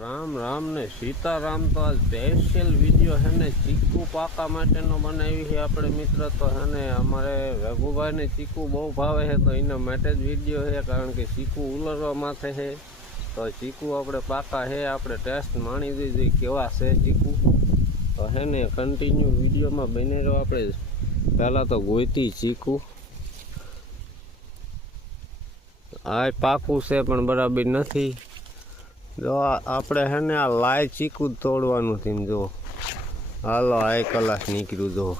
રામ રામ ને સીતારામ તો આ સ્પેશિયલ વીડિયો છે ને ચીકુ પાકા માટેનો બનાવી છે આપણે મિત્ર. તો છે ને અમારે રઘુભાઈને ચીકુ બહુ ભાવે છે, તો એના માટે જ વીડિયો છે, કારણ કે ચીકુ ઉલરવા માથે છે. તો ચીકુ આપણે પાકા છે, આપણે ટેસ્ટ માણી દીધી, કેવા છે ચીકુ? તો છે ને કન્ટિન્યુ વિડીયોમાં બની રહ્યો આપણે. પહેલાં તો ગોઈતી ચીકુ. આ પાકું છે, પણ બરાબર નથી. જો આપણે હે ને આ લાય ચીકું તોડવાનું થઈને જો. હાલો, આ કલાક નીકળ્યું, જો.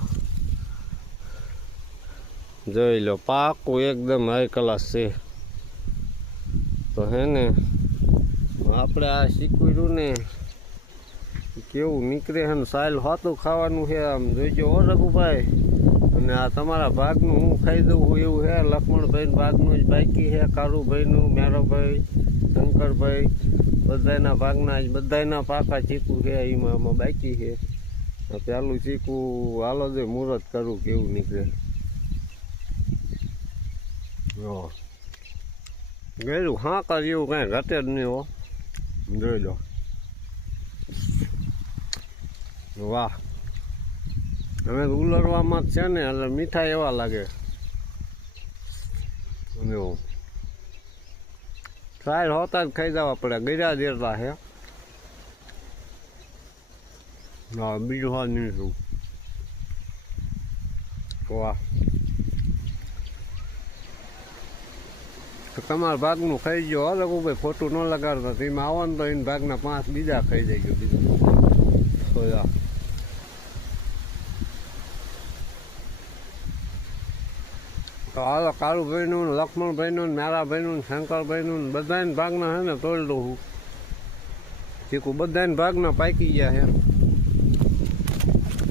જોઈ લો, પાકું એકદમ હાઈ ક્લાસ છે. તો હે ને, આપણે આ શીખવ્યું ને કેવું નીકળે હે ને, સાયલ હોતું ખાવાનું છે આમ. જોઈજો હો રઘુભાઈ. અને આ તમારા ભાગનું હું ખાઈ દઉં એવું છે લક્ષ્મણભાઈ ભાગનું જ બાકી છે કારુભાઈનું, મેરોભાઈ, શંકરભાઈ. બધાના ભાગના જ બધાના પાકા ચીકુ છે, એમાં આમાં બાકી છે. પેલું ચીકુ હાલો દે મુહૂર્ત કરું કેવું નીકળે. જો. ગયેલું હા કર્યું એવું કાંઈ ઘટે જ નહીં હો. જોઈ લો. વાહ. હવે ઉલરવામાં જ છે ને, એટલે મીઠા એવા લાગે. જો. ટ્રાયલ હોતા જ ખાઈ જવા પડે. ગીરા જેટલા છે. હા, બીજું હા નહીં શું. વાહ. તમારા ભાગનું ખાઈ ગયો. હો ભાઈ ફોટું ન લગાડતા. તેમાં આવો ને તો એને ભાગના પાંચ બીજા ખાઈ જાય બીજું. તો તો હાલો કાળુભાઈનું લક્ષ્મણભાઈનું નારાભાઈનું શંકરભાઈનું બધાને ભાગના છે ને તોડી દઉં છું ચીકુ બધાને ભાગના પાકી ગયા છે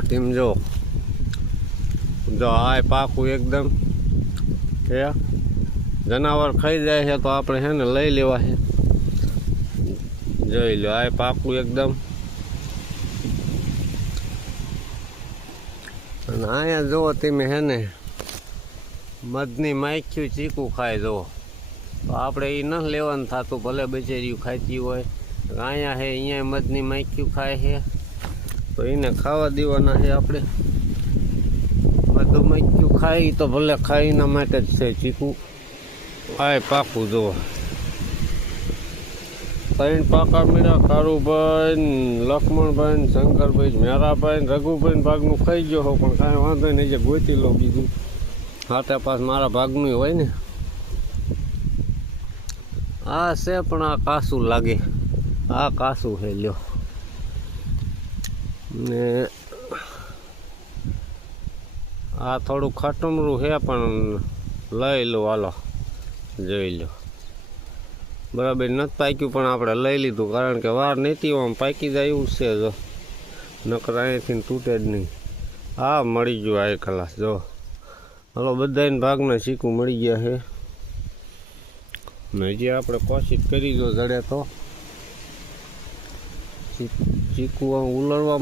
તેમ જો. જો આ પાકું એકદમ હે. જનાવર ખાઈ જાય છે તો આપણે છે ને લઈ લેવા છે જોઈ લો, આ પાકું એકદમ. અને અહીંયા જુઓ તમે હે ને મધની માખ્યું ચીકું ખાય જો. તો આપણે એ ન લેવાનું થતું, ભલે બચેરિયું ખાતી હોય. અહીંયા હે, અહીંયા મધની માખ્યું ખાય છે તો એને ખાવા દેવાના છે આપણે. બધું માખ્યું ખાય તો ભલે ખાય, એના માટે જ છે ચીકું. ખાય પાકું જુઓ ત્રણ પાકા મીરા કારુભાઈ લક્ષ્મણભાઈ શંકરભાઈ મેરાભાઈ રઘુભાઈ ભાગનું ખાઈ ગયો હો, પણ કાંઈ વાંધો નહીં, જે ગોતી લો બીજું. હાથે પાસ મારા ભાગનું હોય ને. આ છે પણ આ કાસું લાગે. આ કાસું છે લ્યો. ને આ થોડું ખટમરું છે પણ લઈ લો હાલો. જોઈ લો બરાબર નથી પાક્યું પણ આપણે લઈ લીધું કારણ કે વાર નથી આમ પાકી જાય એવું છે જો. નકર અહીંયાથી તૂટે જ નહીં. હા, મળી ગયું આ કલાસ જો. હલો બધાને ભાગના ચીકુ મળી ગયા છે. ને હજી આપણે કોશિશ કરી ગયો જડે તો ચીકુ આમ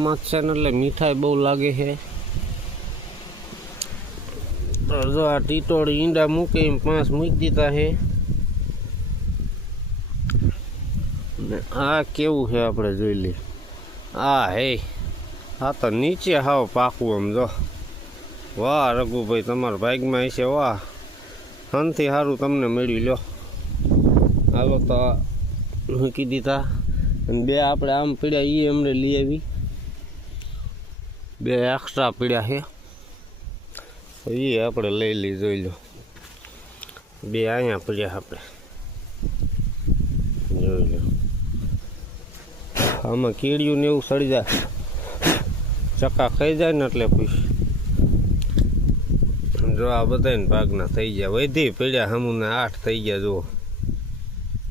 માંગશે ને એટલે મીઠાઈ બહુ લાગે છે. જો આ ટીટોળી ઈંડા મૂકે એમ પાંચ મૂકી દીધા છે. ને આ કેવું છે આપણે જોઈ લઈએ. આ હે, આ તો નીચે હાવ પાકું આમ જો. વાહ, રઘુભાઈ, તમારા ભાગમાં હશે, વાહ. હનથી સારું તમને મેળવી લો હાલો તો મૂકી દીધા. અને બે આપણે આમ પીડ્યા એ અમને લઈ આવી. બે એક્સ્ટ્રા પીડ્યા છે. એ આપણે લઈ લઈ જોઈ લો. બે અહીંયા પીડ્યા આપણે. જોઈ લો. આમાં કીડિયું ને એવું સડી જાય. ચક્કા ખાઈ જાય ને એટલે પછી જો આ બધાને ભાગના થઈ ગયા. વધી પડ્યા હમુને આઠ થઈ ગયા, જુઓ.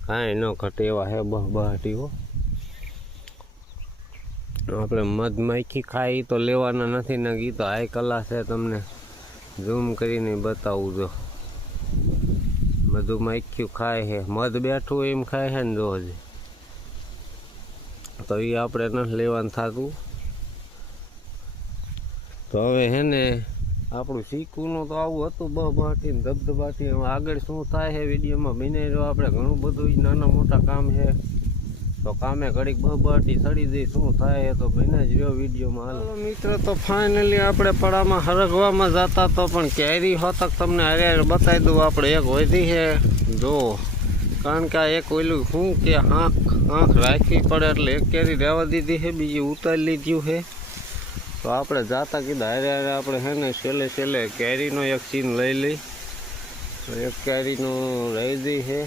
કાંઈ ન ઘટે એવા હે બહ બહાટીઓ આપણે મધ માખી ખાઈ તો લેવાના નથી, ને એ તો હાઈ કલા છે. તમને ઝૂમ કરીને બતાવું, જો. બધું માખ્યું ખાય છે મધ બેઠું એમ ખાય છે ને, જો તો એ આપણે નથી લેવાનું થતું. તો હવે હે ને આપણું શીખવું તો આવું હતું બહ બાટી ને ધબધબાટી. હવે આગળ શું થાય છે વિડીયોમાં બને રહ્યો આપણે ઘણું બધું નાના મોટા કામ છે. તો કામે ઘડીક બબટી ચડી દઈ શું થાય તો બને જ રહ્યો વિડીયોમાં હાલો. મિત્ર, તો ફાઇનલી આપણે પડામાં હરગવામાં જતા તો પણ કેરી હોતક તમને હારે બતાવી દઉં, આપણે એક વધી છે જો, કારણ કે આ એક ઓલું શું કે આંખ આંખ રાખવી પડે એટલે એક કેરી રહેવા દીધી છે બીજી ઉતારી લીધું છે તો આપણે જાતા કીધા હારે હારે આપણે હે ને છેલ્લે છેલ્લે કેરીનો એક ચીન લઈ લઈ. એક કેરીનો રહી દઈ છે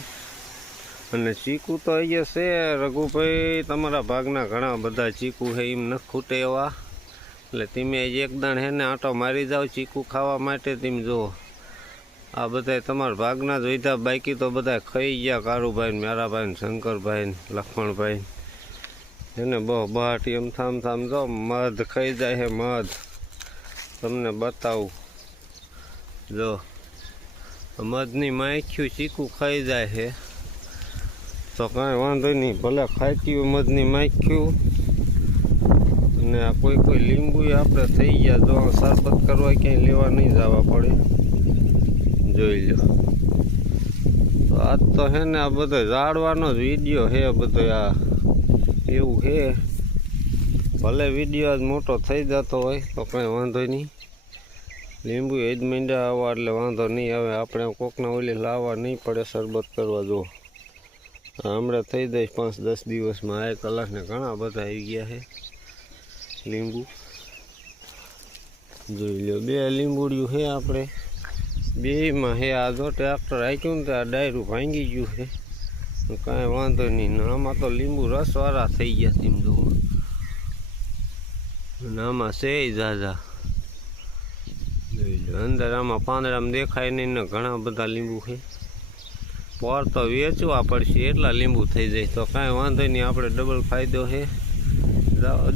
અને ચીકુ તો અહીંયા છે, રઘુભાઈ, તમારા ભાગના ઘણા બધા ચીકુ છે એમ ન ખૂટે એવા. એટલે તમે એક દાણ હે ને આંટો મારી જાઓ ચીકુ ખાવા માટે, તમે જુઓ. આ બધા તમારા ભાગના જોઈતા બાકી તો બધા ખાઈ ગયા કારુભાઈ ને મ્યારાભાઈ ને શંકરભાઈ ને લક્ષ્મણભાઈ એને બહુ બહાટી એમ થામ થામ જો, મધ ખાઈ જાય છે મધ. તમને બતાવું. જો, મધની માખ્યું ચીકું ખાઈ જાય છે તો કાંઈ વાંધો નહીં, ભલે ખાતી હોય મધની માખ્યું અને આ કોઈ કોઈ લીંબુ આપણે થઈ ગયા, જો શરબત કરવા ક્યાંય લેવા નહીં જવા પડે. જોઈ લો. તો આજ તો હે ને આ બધો ઝાડવાનો જ વીડિયો છે બધો આ એવું છે. ભલે વીડિયો જ મોટો થઈ જતો હોય, તો કાંઈ વાંધો નહીં. લીંબુ એ જ મીંડા આવવા એટલે વાંધો નહીં. આવે આપણે કોકના ઓલી લાવવા નહીં પડે શરબત કરવા જો હમણાં થઈ જાય પાંચ, દસ દિવસમાં. આ કલાકને ઘણા બધા આવી ગયા છે લીંબુ. જોઈ લો બે લીંબુડિયું છે આપણે. બેમાં હે આ જો ટ્રેક્ટર હાંક્યું ને તો આ ડાયરું ભાંગી ગયું છે. કાંઈ વાંધો નહીં. આમાં તો લીંબુ રસવાળા થઈ ગયા જુઓ. અને આમાં છે ઝાઝા. અંદર આમાં પાંદડામાં દેખાય નહીં ને ઘણા બધા લીંબુ છે. પર તો વેચવા પડશે, એટલા લીંબુ થઈ જાય. તો કાંઈ વાંધો નહીં, આપણે ડબલ ફાયદો છે.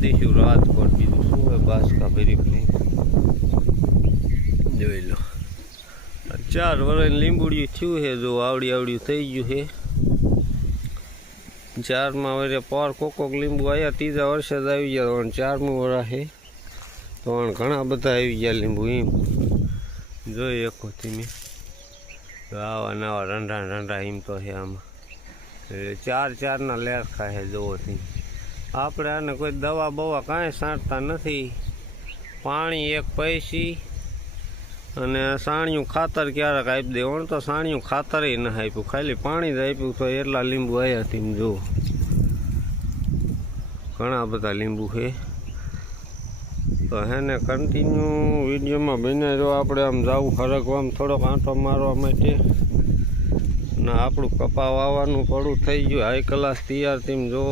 દઈશું રાજકોટ બીજું શું હોય, બાસકા ફરી જોઈ લો. ચાર વર્ષ લીંબુડિયું થયું છે, જો આવડી આવડ્યું થઈ ગયું છે. ચારમાં વર્ષે પર કોકોક લીંબુ આવ્યા ત્રીજા વર્ષે જ આવી ગયા ત્રણ ચારમું વરા છે તો ઘણા બધા આવી ગયા લીંબુ એમ. જોઈ શકો તમે. આવા નવા રંઢા રંઢા એમ તો છે આમાં. ચાર ચારના લેર છે જોવો થી આપણે આને કોઈ દવા બવા કાંઈ છાંટતા નથી. પાણી એક પૈસી અને સાણિયું ખાતર ક્યારેક આપી દેવાનું તો સાણિયું ખાતર ન આપ્યું. ખાલી પાણી જ આપ્યું તો એટલા લીંબુ આવ્યા તેમ જો. ઘણા બધા લીંબુ છે. તો હેને કન્ટિન્યુ વિડીયોમાં બને જો આપણે આમ જવું આમ થોડોક આંટો મારવા માટે. ને આપણું કપા વાવવાનું પડું થઈ ગયું. હાઈ ક્લાસ તૈયાર તેમ જો.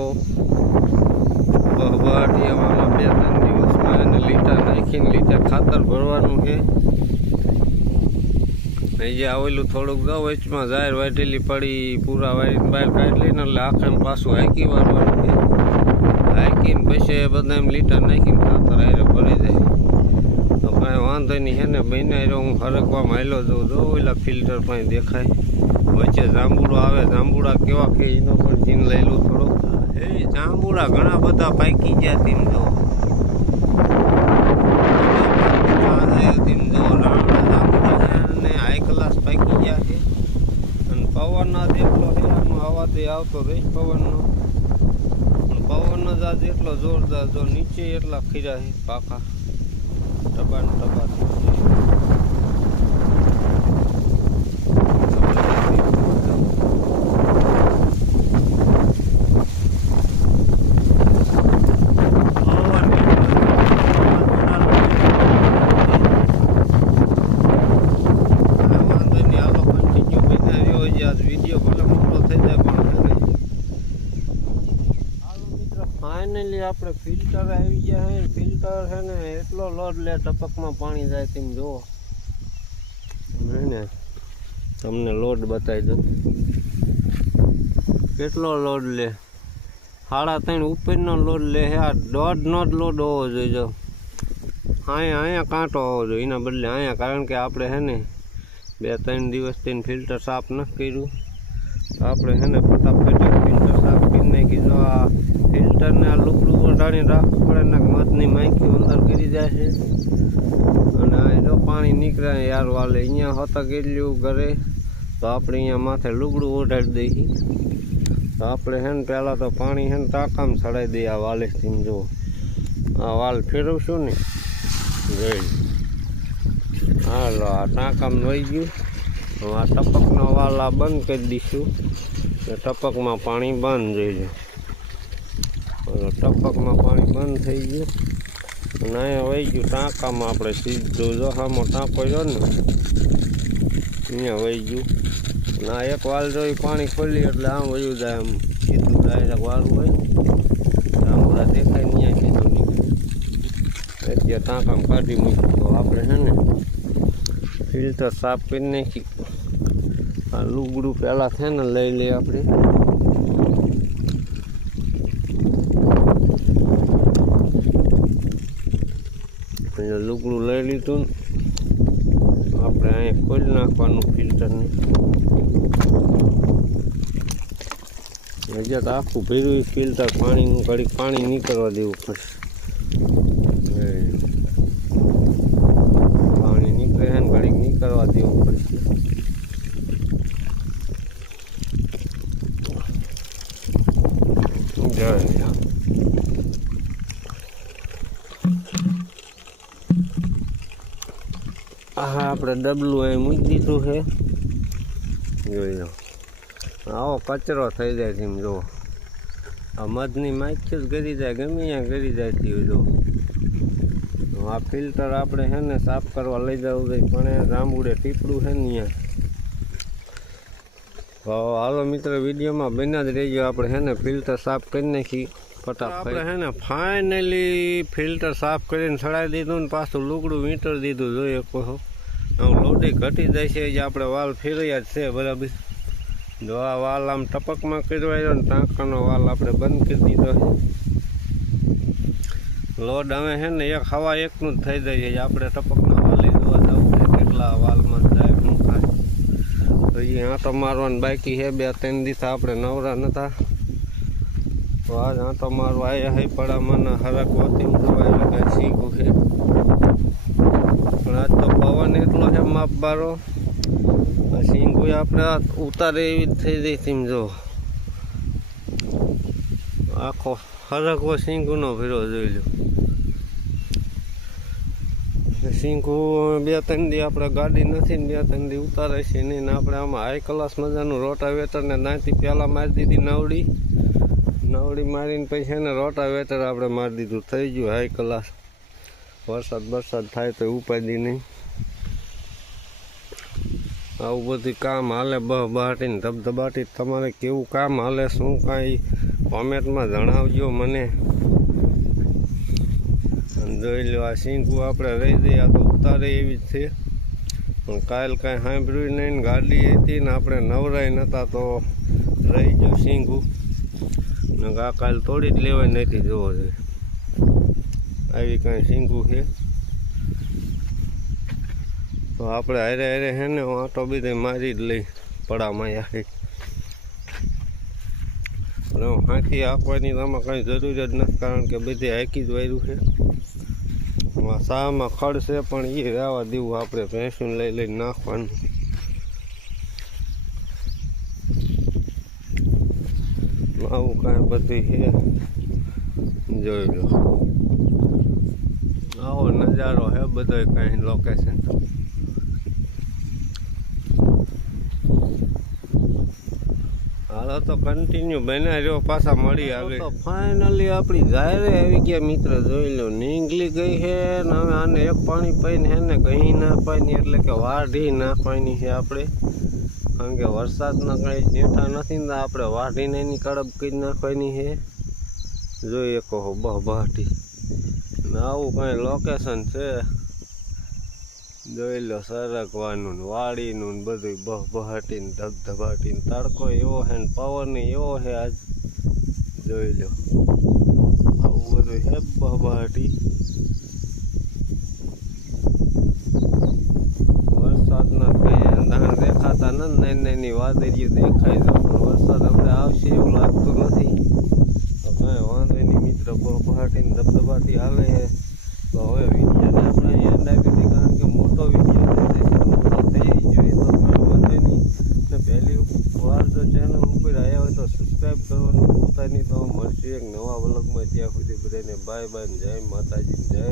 બહબાટીયામાં બે ત્રણ દિવસમાં એને લીટા નાખીને લીટા ખાતર ભરવાનું છે. ને જે આવેલું થોડુંક દો વચમાં જાહેર વાટેલી પડી, પૂરા વાળીને બહાર કાઢી લઈને એટલે આખે પાછું હાઈકી વાળવાનું છે. હાઈકીને પછી બધા એમ લીટર નાખીને ખાતર હારે ભરી જાય તો કાંઈ વાંધો નહીં, હે ને બને? હું હરકવામાં હાલો જાઉં. જો ઓલા ફિલ્ટર પણ દેખાય. વચ્ચે જાંબુડો આવે, જાંબુડા કેવા કે એનો પણ જીન લઈ લઉં થોડો એ જાંબુડા ઘણા બધા પાકી ગયા તેમ જો તેમ જો રામડા જાંબુડા છે ને હાઈ ક્લાસ પાકી ગયા છે અને પવન જ એટલો છે આમાં અવાજ આવતો રહીશ પવનનો. પણ પવન જ આજ એટલો જોરદાર, જો નીચે એટલા ખીરા છે, પાકા. ટબા ને ટબા વીડિયો ભલે મોટો થઈ જાય પણ હે ને હાલો મિત્ર ફાઇનલી આપણે ફિલ્ટર આવી ગયા છે. ફિલ્ટર છે ને એટલો લોડ લે, ટપકમાં પાણી જાય તેમ જુઓ. ને? તમને લોડ બતાવી દઉં. કેટલો લોડ લે? સાડા ત્રણ ઉપરનો લોડ લે આ દોઢનો જ લોડ હોવો જોઈએ અહીંયા અહીંયા કાંટો હોવો જોઈએ. એના બદલે અહીંયા કારણ કે આપણે છે ને બે ત્રણ દિવસ તેને ફિલ્ટર સાફ ન કર્યું. આપણે છે ને ફટાફટ ફિલ્ટર સાફ કરી નાખી. જો આ ફિલ્ટરને આ લુકડું વટાડીને રાખવું પડે ને મધની માખી અંદર કરી જાય છે. અને આ જો પાણી નીકળે યાર વાલે, અહીંયા હોતા ગયેલું ઘરે? તો આપણે અહીંયા માથે લુગડું ઓઢાડી દઈએ. તો આપણે હે ને પહેલાં તો પાણી હે ને ટાંકામાં ચડાવી દઈએ આ વાલેથી જો આ વાલ ફેરવશું ને, જોઈ હાલો, આ ટાંકામાં નોઈ ગયું. આ ટપકનો વાલ આ બંધ કરી દઈશું. ટપકમાં પાણી બંધ, જોઈ હવે ટપકમાં પાણી બંધ થઈ ગયું. અને વહી ગયું. ટાંકામાં આપણે સીધો જો આમાં ટાંકો રહ્યો ને, અહીંયા વહી ગયું. આ એક વાલ જોઈ પાણી ખોલી, એટલે આમ વયું જાય આમ. સીધું ડાયરેક્ટ વાળું હોય. આમ બધા દેખાય ને અહીંયા સીધું નીકળ્યું. અત્યારે ટાંકામાં કાઢી મૂક્યું. તો આપણે છે ને, ફિલ્ટર સાફ કરી નાખી આ લુગડું પહેલાં છે ને લઈ લઈએ આપણે. એટલે લુગડું લઈ લીધું આપણે અહીંયા ખોલી નાખવાનું ફિલ્ટરને. હજી તો આખું ભેરું ફિલ્ટર પાણીનું ઘડીક પાણી નીકળવા દેવું પડશે એ. પાણી નીકળે છે ને ઘડીક નીકળવા દેવું પડશે જય લ્યા. આ આપણે ડબલું અહીં મૂકી દીધું છે. જોઈ લો. આવો, કચરો થઈ જાય છે એમ જો. આ મધની માખી જ ગરી જાય, ગમે ત્યાં ગરી જાય છે જો. આ ફિલ્ટર આપણે છે ને સાફ કરવા લઈ જવું જોઈએ પણ એ રામુડે ટીપડું છે ને અહીંયા તો હાલો મિત્ર, વિડીયોમાં બન્યા જ રહીજો. આપણે છે ને ફિલ્ટર સાફ કરી નાખી. ફટાફટ છે ને ફાઇનલી ફિલ્ટર સાફ કરીને ચડાવી દીધું ને પાછું લુગડું મીટર દીધું જોઈએ કહો લોટી ઘટી જાય છે જે આપણે વાલ ફેરવ્યા જ છે બરાબર. જો આ વાલ આમ ટપકમાં કર્યો ને ટાંકાનો વાલ આપણે બંધ કરી દીધો છે. લોડ હવે છે ને એક હવા એકનું જ થઈ જાય છે આપણે ટપકના વાલી જોવા જવું કેટલા વાલમાં જાય શું થાય. તો એ આંટો મારવાની બાકી છે બે ત્રણ દિવસ આપણે નવરા નતા. તો આ તમારું આયા આવ્યા પડા પડામાં હરક વતી જોવા એટલે શીખું છે પણ આજ તો પવન એટલો છે માપ બારો. સિંગુ આપણે ઉતારે એવી થઈ જઈ તેમ જો. આખો હરકવો સિંગુનો ભીરો જોઈ લો સિંગુ બે ત્રણ દી આપણે ગાડી નથી ને બે ત્રણ દી ઉતારે છે નહીં આપણે આમાં હાઈ ક્લાસ મજાનું રોટાવેટર ને નાથી પહેલાં મારી દીધી નવડી. નવડી મારીને પછી ને રોટાવેટર આપણે મારી દીધું. થઈ ગયું હાઈ કલાસ વરસાદ વરસાદ થાય તો ઉપાદી નહીં. આવું બધું કામ હાલે બહ બહાટીને ધબધબાટી તમારે કેવું કામ હાલે, શું કાંઈ કોમેન્ટમાં જણાવજો મને. જોઈ લો, આ સિંકુ આપણે રહી દઈએ, આ તો ઉતારે એવી જ છે. પણ કાલ કાંઈ સાંભળ્યું નહીં ગાડી હતી ને આપણે નવરાય નહોતા તો રહી ગયું ને આ કાલ તોડી જ લેવાય નથી જોવો જોઈએ આવી કાંઈ સિંગુ છે? તો આપણે હારે હારે હે ને આટો બીજે મારી જ લઈ, પડામાં આખી અને હાથી આપવાની આમાં કાંઈ જરૂર જ નથી, કારણ કે બધે હાકી જ વાયરું છે. શામાં ખડ છે, પણ એ રહેવા દેવું આપણે ભેંસું લઈ લઈને નાખવાનું. આવું કાંઈ બધું છે. જોઈ લો. આવો નજારો હે બધો કાંઈ લોકેશન હાલો તો કન્ટિન્યુ બન્યા રહ્યો પાછા મળી આવે તો ફાઇનલી આપણી જાહેરે આવી ગયા મિત્ર જોઈ લો નીંગલી ગઈ છે ને હવે આને એક પાણી પાઈને હે ને ના નાખવાની એટલે કે વાઢી ના પાણી છે આપણે. કારણ કે વરસાદના કંઈ નેઠા નથી ને આપણે વાઢીને એની કડબ કરી નાખવાની છે. જોઈએ કહો, બહ બહાટી ને આવું કાંઈ લોકેશન છે. જોઈ લો ને વાડીનું ને બધું બહ બહાટીને ધબધબાટીને તડકો એવો છે ને પવન એવો છે આજ. જોઈ લો. આવું બધું હે બહ બહાટી વરસાદના કઈ અંધાણ દેખાતા ન નાની નાની વાદળીઓ દેખાય છે, પણ વરસાદ આપણે આવશે એવું લાગતું નથી. તો કાંઈ વાંધો નહીં મિત્ર પહાટીને ધબધબાથી હાલે છે. તો હવે વિદ્યાને આપણે અહીંયા અંદાવી દીધી કારણ કે મોટો વાંધો નહીં. ને પહેલી વાર જો ચેનલ ઉપર આવ્યા હોય તો સબસ્ક્રાઈબ કરવાનું ભૂલતા નહીં, તો મળશે એક નવા વ્લોગમાં ત્યાં સુધી બધાને બાય બાય જય માતાજી, જય